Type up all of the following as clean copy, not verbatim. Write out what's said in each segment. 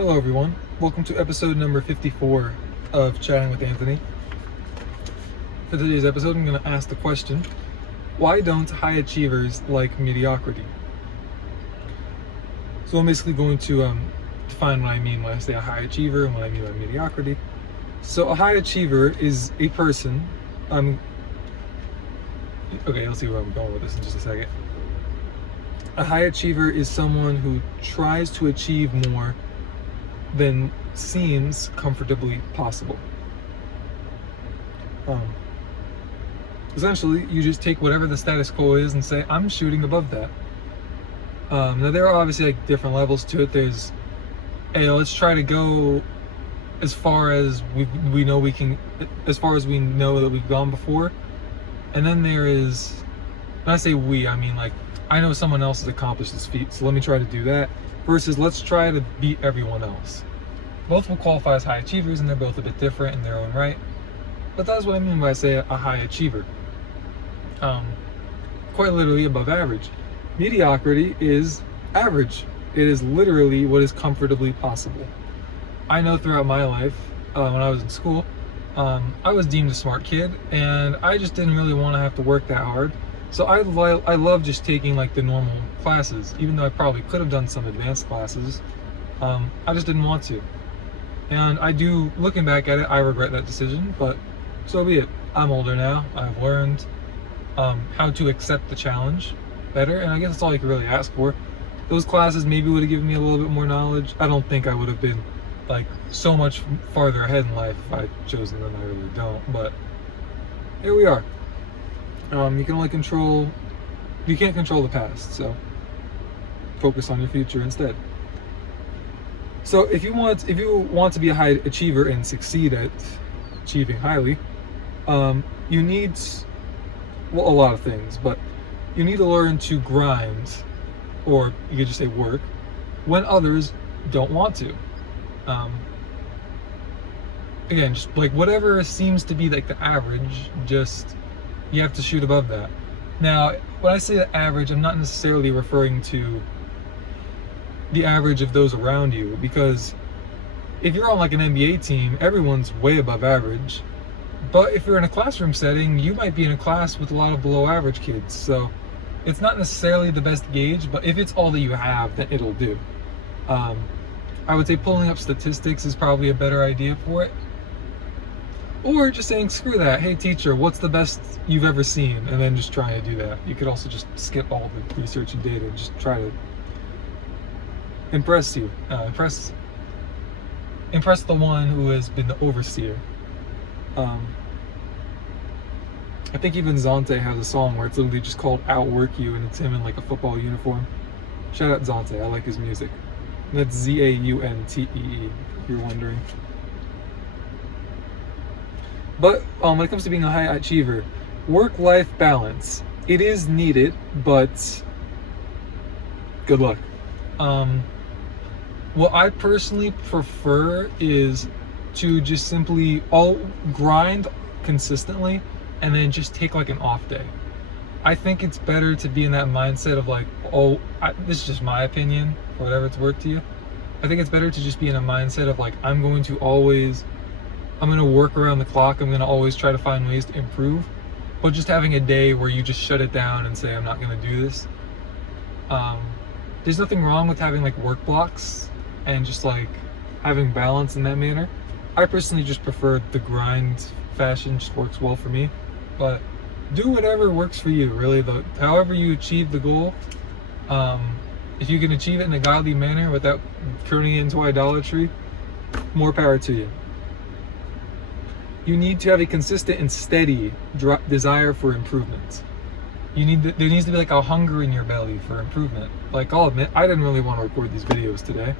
Hello everyone, welcome to episode number 54 of Chatting with Anthony. For today's episode, I'm going to ask the question, why don't high achievers like mediocrity? So I'm basically going to define what I mean when I say a high achiever and what I mean by mediocrity. So a high achiever is a person, okay, let's see where I'm going with this in just a second. A high achiever is someone who tries to achieve more than seems comfortably possible. Essentially, you just take whatever the status quo is and say, I'm shooting above that. Now there are obviously like different levels to it. There's, hey, let's try to go as far as we know we can, as far as we know that we've gone before. And then there is, when I say we, I mean like, I know someone else has accomplished this feat, so let me try to do that. Versus let's try to beat everyone else. Both will qualify as high achievers, and they're both a bit different in their own right. But that's what I mean by say a high achiever. Quite literally above average. Mediocrity is average. It is literally what is comfortably possible. I know throughout my life, when I was in school, I was deemed a smart kid, and I just didn't really want to have to work that hard. So I love just taking like the normal classes, even though I probably could have done some advanced classes. I just didn't want to. And I do, looking back at it, I regret that decision, but so be it. I'm older now. I've learned how to accept the challenge better, and I guess that's all you can really ask for. Those classes maybe would have given me a little bit more knowledge. I don't think I would have been like so much farther ahead in life if I'd chosen them. I really don't, but here we are. You can only you can't control the past, so focus on your future instead. So if you want to be a high achiever and succeed at achieving highly, you need, well, a lot of things, but you need to learn to grind, or you could just say work, when others don't want to. Again, just like whatever seems to be like the average, just you have to shoot above that. Now, when I say the average, I'm not necessarily referring to the average of those around you, because if you're on like an NBA team, everyone's way above average. But if you're in a classroom setting, you might be in a class with a lot of below average kids. So it's not necessarily the best gauge, but if it's all that you have, then it'll do. I would say pulling up statistics is probably a better idea for it. Or just saying, screw that, hey teacher, what's the best you've ever seen? And then just try to do that. You could also just skip all the research and data and just try to impress the one who has been the overseer. I think even Zonte has a song where it's literally just called Outwork You, and it's him in like a football uniform. Shout out Zonte, I like his music. And that's Zauntee, if you're wondering. But when it comes to being a high achiever, work-life balance, it is needed, but good luck. What I personally prefer is to just simply grind consistently and then just take like an off day. I think it's better to be in that mindset of like, this is just my opinion, for whatever it's worth to you. I think it's better to just be in a mindset of like, I'm going to work around the clock. I'm going to always try to find ways to improve. But just having a day where you just shut it down and say, I'm not going to do this. There's nothing wrong with having like work blocks and just like having balance in that manner. I personally just prefer the grind fashion, just works well for me. But do whatever works for you, really. However you achieve the goal, if you can achieve it in a godly manner without turning it into idolatry, more power to you. You need to have a consistent and steady desire for improvement. There needs to be like a hunger in your belly for improvement. Like, I'll admit, I didn't really want to record these videos today,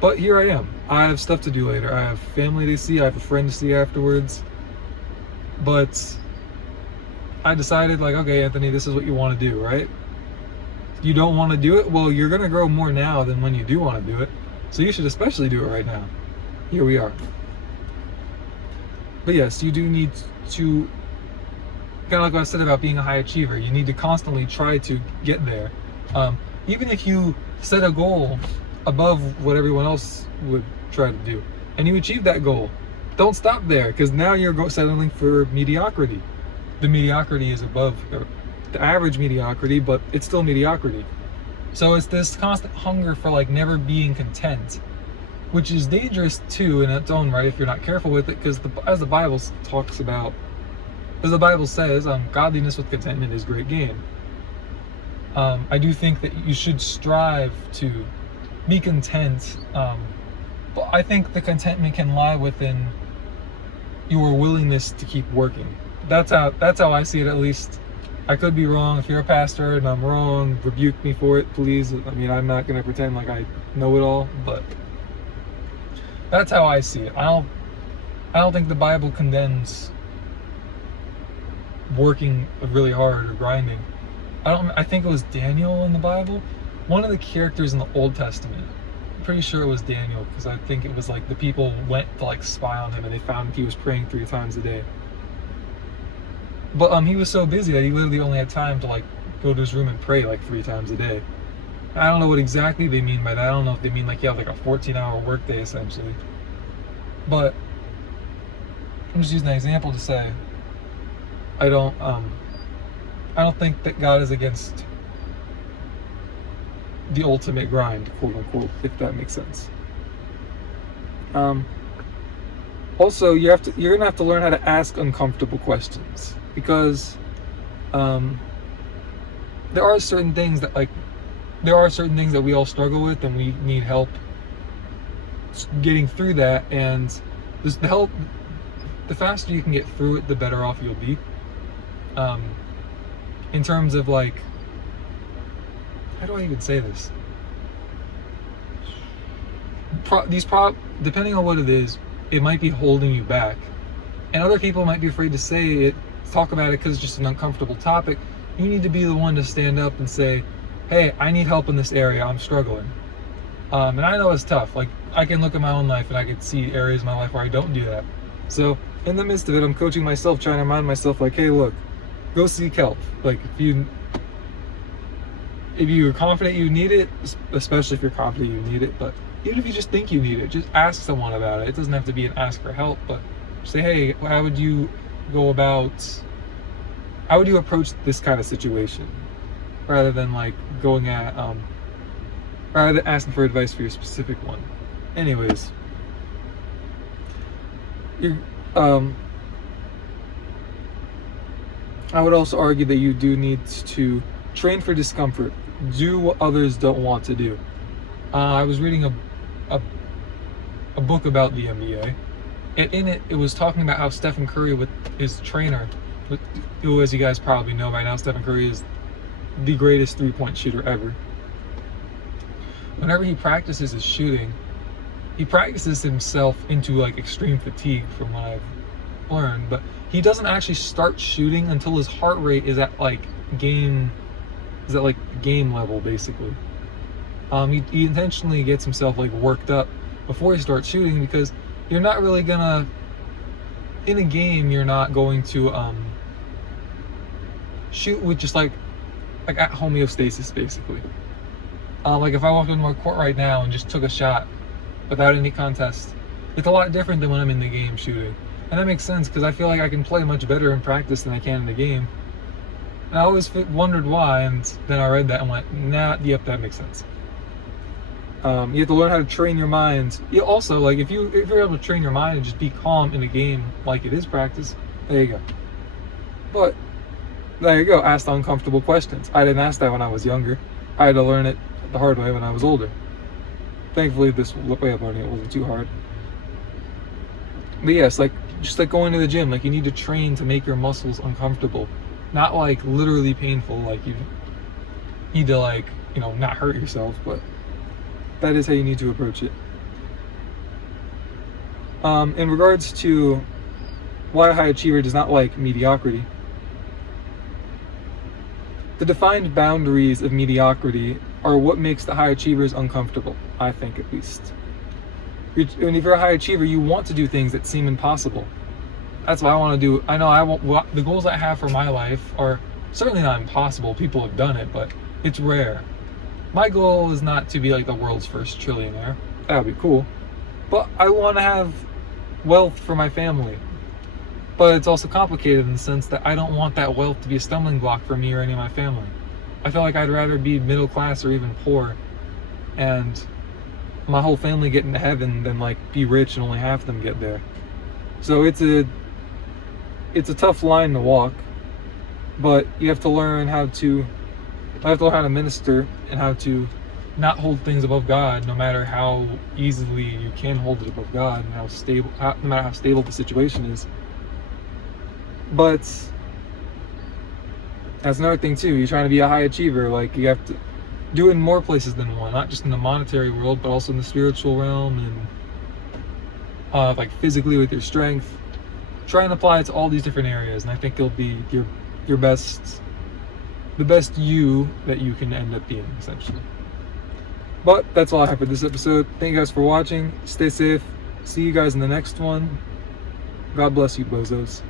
but here I am. I have stuff to do later. I have family to see. I have a friend to see afterwards. But I decided, like, okay, Anthony, this is what you want to do, right? You don't want to do it? Well, you're going to grow more now than when you do want to do it. So you should especially do it right now. Here we are. But yes, you do need to, kind of like what I said about being a high achiever, you need to constantly try to get there. Even if you set a goal above what everyone else would try to do, and you achieve that goal. Don't stop there, because now you're settling for mediocrity. The mediocrity is above the average mediocrity, but it's still mediocrity. So it's this constant hunger for like never being content, which is dangerous too in its own right if you're not careful with it, because as the Bible talks about, as the Bible says, godliness with contentment is great gain. I do think that you should strive to be content, but I think the contentment can lie within your willingness to keep working. That's how I see it, at least. I could be wrong. If you're a pastor and I'm wrong, rebuke me for it, please. I mean, I'm not going to pretend like I know it all, but that's how I see it. I don't think the Bible condemns working really hard or grinding. I think it was Daniel in the Bible, one of the characters in the Old Testament. I'm pretty sure it was Daniel, because I think it was like the people went to like spy on him and they found he was praying 3 times a day. But he was so busy that he literally only had time to like go to his room and pray like 3 times a day. I don't know what exactly they mean by that. I don't know if they mean like you have like a 14-hour workday essentially. But I'm just using that example to say I don't think that God is against the ultimate grind, quote unquote, if that makes sense. Also, you're gonna have to learn how to ask uncomfortable questions, because there are certain things that we all struggle with, and we need help getting through that. And the faster you can get through it, the better off you'll be. In terms of like, how do I even say this? Depending on what it is, it might be holding you back, and other people might be afraid to say it, talk about it, because it's just an uncomfortable topic. You need to be the one to stand up and say, hey, I need help in this area, I'm struggling. And I know it's tough. Like, I can look at my own life and I can see areas in my life where I don't do that. So in the midst of it, I'm coaching myself, trying to remind myself, like, hey, look, go seek help. Like, if you're confident you need it, especially if you're confident you need it, but even if you just think you need it, just ask someone about it. It doesn't have to be an ask for help, but say, hey, how would you approach this kind of situation, rather than like rather than asking for advice for your specific one. Anyways, I would also argue that you do need to train for discomfort. Do what others don't want to do. I was reading a book about the NBA, and in it was talking about how Stephen Curry, with his trainer, who, as you guys probably know by now, Stephen Curry is the greatest 3-point shooter ever. Whenever he practices his shooting, he practices himself into like extreme fatigue, from what I've learned, but he doesn't actually start shooting until his heart rate is at game level, basically. He intentionally gets himself like worked up before he starts shooting, because you're not really gonna, in a game, you're not going to shoot with just like at homeostasis, basically. Like if I walked into my court right now and just took a shot without any contest, it's a lot different than when I'm in the game shooting. And that makes sense, because I feel like I can play much better in practice than I can in the game. And I always wondered why, and then I read that and went, nah, yep, that makes sense. You have to learn how to train your mind. You also, like, if you're able to train your mind and just be calm in a game like it is practice, there you go. But there you go, ask uncomfortable questions. I didn't ask that when I was younger. I had to learn it the hard way when I was older. Thankfully, this way of learning it wasn't too hard. But yes, just like going to the gym, like you need to train to make your muscles uncomfortable, not like literally painful. Like you need to not hurt yourself, but that is how you need to approach it. In regards to why a high achiever does not like mediocrity, the defined boundaries of mediocrity are what makes the high achievers uncomfortable, I think, at least. And if you're a high achiever, you want to do things that seem impossible. That's what I want to do. I know the goals I have for my life are certainly not impossible. People have done it, but it's rare. My goal is not to be like the world's first trillionaire. That would be cool. But I want to have wealth for my family. But it's also complicated in the sense that I don't want that wealth to be a stumbling block for me or any of my family. I feel like I'd rather be middle class or even poor and my whole family get into heaven than like be rich and only half of them get there. So it's a tough line to walk, but you have to learn how to minister and how to not hold things above God, no matter how easily you can hold it above God and no matter how stable the situation is. But that's another thing too. You're trying to be a high achiever. Like, you have to do it in more places than one, not just in the monetary world, but also in the spiritual realm and like physically with your strength. Try and apply it to all these different areas, and I think it'll be your best, the best you that you can end up being, essentially. But that's all I have for this episode. Thank you guys for watching. Stay safe. See you guys in the next one. God bless you, bozos.